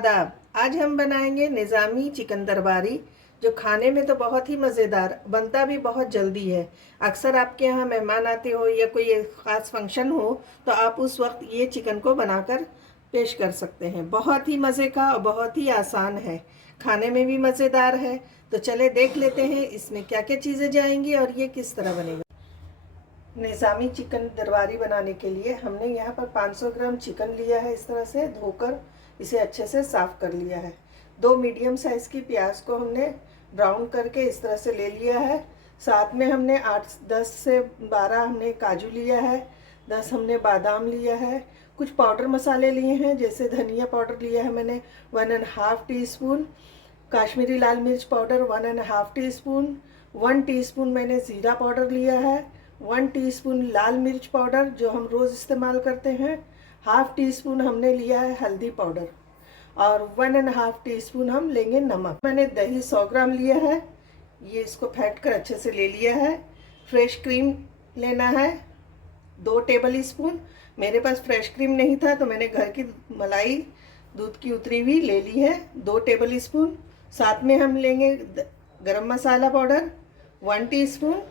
आदाब। आज हम बनाएंगे निज़ामी चिकन दरबारी, जो खाने में तो बहुत ही मज़ेदार, बनता भी बहुत जल्दी है। अक्सर आपके यहाँ मेहमान आते हो या कोई ख़ास फंक्शन हो तो आप उस वक्त ये चिकन को बनाकर पेश कर सकते हैं। बहुत ही मज़े का और बहुत ही आसान है, खाने में भी मज़ेदार है। तो चले देख लेते हैं इसमें क्या क्या चीज़ें जाएंगी और ये किस तरह बनेगा। निज़ामी चिकन दरबारी बनाने के लिए हमने यहाँ पर 500 ग्राम चिकन लिया है। इस तरह से धोकर इसे अच्छे से साफ़ कर लिया है। 2 मीडियम साइज़ की प्याज को हमने ब्राउन करके इस तरह से ले लिया है। साथ में हमने 10 से 12 हमने काजू लिया है, 10 हमने बादाम लिया है। कुछ पाउडर मसाले लिए हैं, जैसे धनिया पाउडर लिया है मैंने 1.5 टीस्पून, काश्मीरी लाल मिर्च पाउडर 1.5 टीस्पून, 1 टीस्पून मैंने ज़ीरा पाउडर लिया है, 1 टीस्पून लाल मिर्च पाउडर जो हम रोज़ इस्तेमाल करते हैं, ½ टीस्पून हमने लिया है हल्दी पाउडर और 1.5 टीस्पून हम लेंगे नमक। मैंने दही 100 ग्राम लिया है, ये इसको फेंट कर अच्छे से ले लिया है। फ्रेश क्रीम लेना है 2 टेबल स्पून। मेरे पास फ्रेश क्रीम नहीं था तो मैंने घर की मलाई दूध की उतरी हुई ले ली है 2 टेबल स्पून। साथ में हम लेंगे गरम मसाला पाउडर 1 टीस्पून,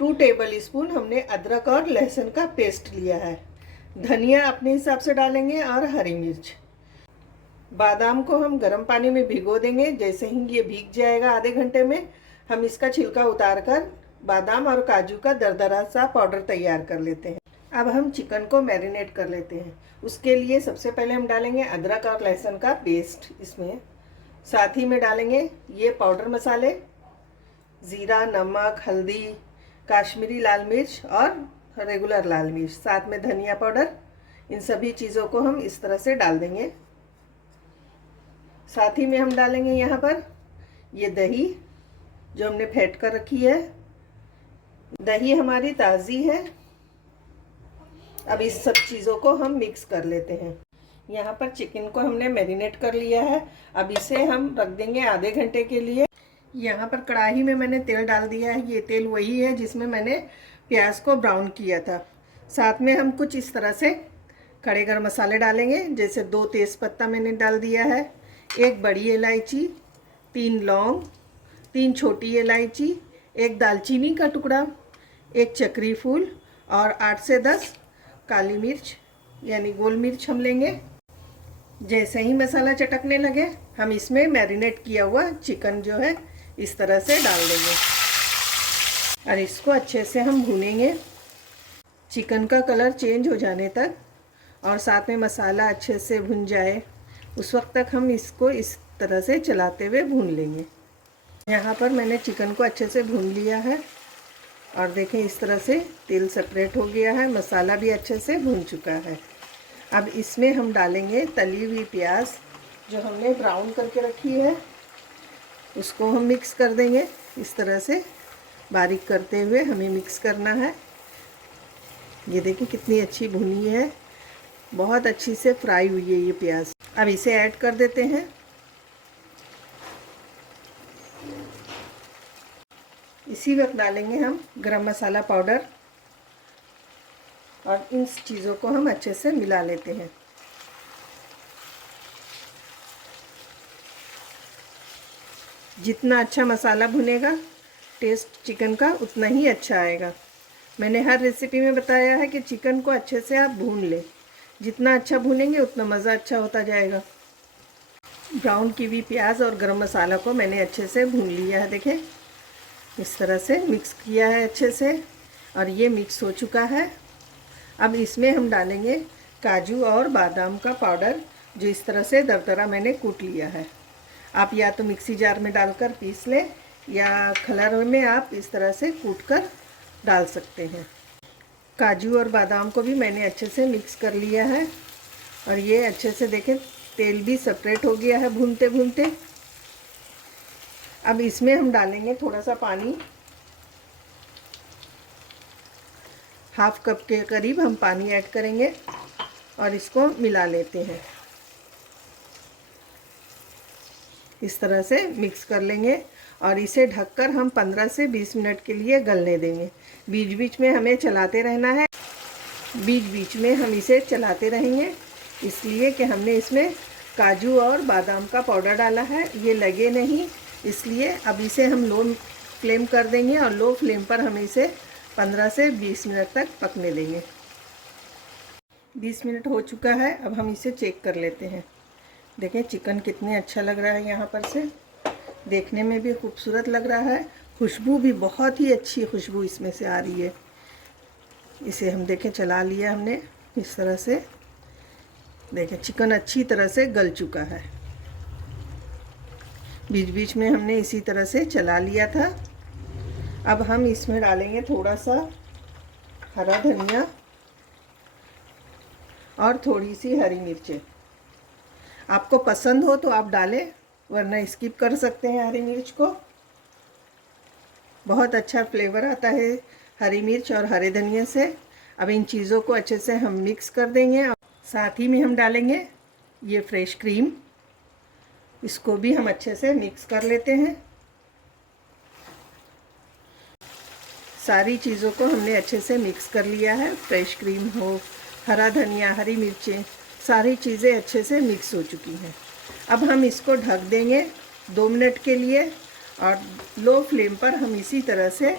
2 टेबल स्पून हमने अदरक और लहसुन का पेस्ट लिया है। धनिया अपने हिसाब से डालेंगे और हरी मिर्च। बादाम को हम गर्म पानी में भिगो देंगे। जैसे ही ये भीग जाएगा आधे घंटे में, हम इसका छिलका उतार कर बादाम और काजू का दरदरा सा पाउडर तैयार कर लेते हैं। अब हम चिकन को मैरिनेट कर लेते हैं। उसके लिए सबसे पहले हम डालेंगे अदरक और लहसुन का पेस्ट इसमें। साथ ही में डालेंगे ये पाउडर मसाले, ज़ीरा, नमक, हल्दी, काश्मीरी लाल मिर्च और रेगुलर लाल मिर्च, साथ में धनिया पाउडर। इन सभी चीज़ों को हम इस तरह से डाल देंगे। साथ ही में हम डालेंगे यहाँ पर ये दही जो हमने फेंट कर रखी है। दही हमारी ताज़ी है। अब इस सब चीज़ों को हम मिक्स कर लेते हैं। यहाँ पर चिकन को हमने मैरिनेट कर लिया है। अब इसे हम रख देंगे आधे घंटे के लिए। यहाँ पर कढ़ाई में मैंने तेल डाल दिया है। ये तेल वही है जिसमें मैंने प्याज को ब्राउन किया था। साथ में हम कुछ इस तरह से खड़े गरम मसाले डालेंगे, जैसे 2 तेज़पत्ता मैंने डाल दिया है, 1 बड़ी इलायची, 3 लौंग, 3 छोटी इलायची, 1 दालचीनी का टुकड़ा, 1 चक्री फूल और 8 से 10 काली मिर्च यानी गोल मिर्च हम लेंगे। जैसे ही मसाला चटकने लगे हम इसमें मैरिनेट किया हुआ चिकन जो है इस तरह से डाल देंगे और इसको अच्छे से हम भूनेंगे चिकन का कलर चेंज हो जाने तक, और साथ में मसाला अच्छे से भुन जाए उस वक्त तक हम इसको इस तरह से चलाते हुए भून लेंगे। यहाँ पर मैंने चिकन को अच्छे से भून लिया है और देखें इस तरह से तेल सेपरेट हो गया है, मसाला भी अच्छे से भून चुका है। अब इसमें हम डालेंगे तली हुई प्याज जो हमने ब्राउन करके रखी है, उसको हम मिक्स कर देंगे। इस तरह से बारीक करते हुए हमें मिक्स करना है। ये देखिए कितनी अच्छी भुनी है, बहुत अच्छी से फ्राई हुई है ये प्याज। अब इसे ऐड कर देते हैं। इसी वक्त डालेंगे हम गरम मसाला पाउडर और इन चीज़ों को हम अच्छे से मिला लेते हैं। जितना अच्छा मसाला भुनेगा टेस्ट चिकन का उतना ही अच्छा आएगा। मैंने हर रेसिपी में बताया है कि चिकन को अच्छे से आप भून लें, जितना अच्छा भूनेंगे उतना मज़ा अच्छा होता जाएगा। ब्राउन की हुई प्याज और गरम मसाला को मैंने अच्छे से भून लिया है। देखें इस तरह से मिक्स किया है अच्छे से और ये मिक्स हो चुका है। अब इसमें हम डालेंगे काजू और बादाम का पाउडर जो इस तरह से दरदरा मैंने कूट लिया है। आप या तो मिक्सी जार में डालकर पीस लें या खलर में आप इस तरह से कूट कर डाल सकते हैं। काजू और बादाम को भी मैंने अच्छे से मिक्स कर लिया है और ये अच्छे से देखें तेल भी सेपरेट हो गया है भूनते भूनते। अब इसमें हम डालेंगे थोड़ा सा पानी, ½ कप के करीब हम पानी ऐड करेंगे और इसको मिला लेते हैं। इस तरह से मिक्स कर लेंगे और इसे ढककर हम 15 से 20 मिनट के लिए गलने देंगे। बीच बीच में हमें चलाते रहना है। बीच बीच में हम इसे चलाते रहेंगे, इसलिए कि हमने इसमें काजू और बादाम का पाउडर डाला है, ये लगे नहीं, इसलिए अब इसे हम लो फ्लेम कर देंगे और लो फ्लेम पर हम इसे 15 से 20 मिनट तक पकने देंगे। 20 मिनट हो चुका है, अब हम इसे चेक कर लेते हैं। देखें चिकन कितने अच्छा लग रहा है, यहाँ पर से देखने में भी खूबसूरत लग रहा है, खुशबू भी बहुत ही अच्छी खुशबू इसमें से आ रही है। इसे हम देखें चला लिया हमने इस तरह से, देखें चिकन अच्छी तरह से गल चुका है। बीच बीच में हमने इसी तरह से चला लिया था। अब हम इसमें डालेंगे थोड़ा सा हरा धनिया और थोड़ी सी हरी मिर्चें। आपको पसंद हो तो आप डालें, वरना स्किप कर सकते हैं हरी मिर्च को। बहुत अच्छा फ्लेवर आता है हरी मिर्च और हरे धनिया से। अब इन चीज़ों को अच्छे से हम मिक्स कर देंगे। साथ ही में हम डालेंगे ये फ्रेश क्रीम, इसको भी हम अच्छे से मिक्स कर लेते हैं। सारी चीज़ों को हमने अच्छे से मिक्स कर लिया है, फ्रेश क्रीम हो, हरा धनिया, हरी मिर्चें, सारी चीज़ें अच्छे से मिक्स हो चुकी हैं। अब हम इसको ढक देंगे 2 मिनट के लिए और लो फ्लेम पर हम इसी तरह से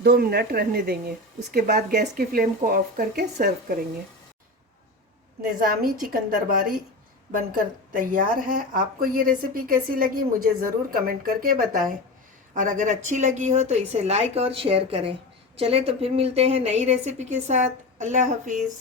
2 मिनट रहने देंगे। उसके बाद गैस की फ्लेम को ऑफ करके सर्व करेंगे। निज़ामी चिकन दरबारी बनकर तैयार है। आपको ये रेसिपी कैसी लगी मुझे ज़रूर कमेंट करके बताएं, और अगर अच्छी लगी हो तो इसे लाइक और शेयर करें। चलें तो फिर मिलते हैं नई रेसिपी के साथ। अल्लाह हाफिज़।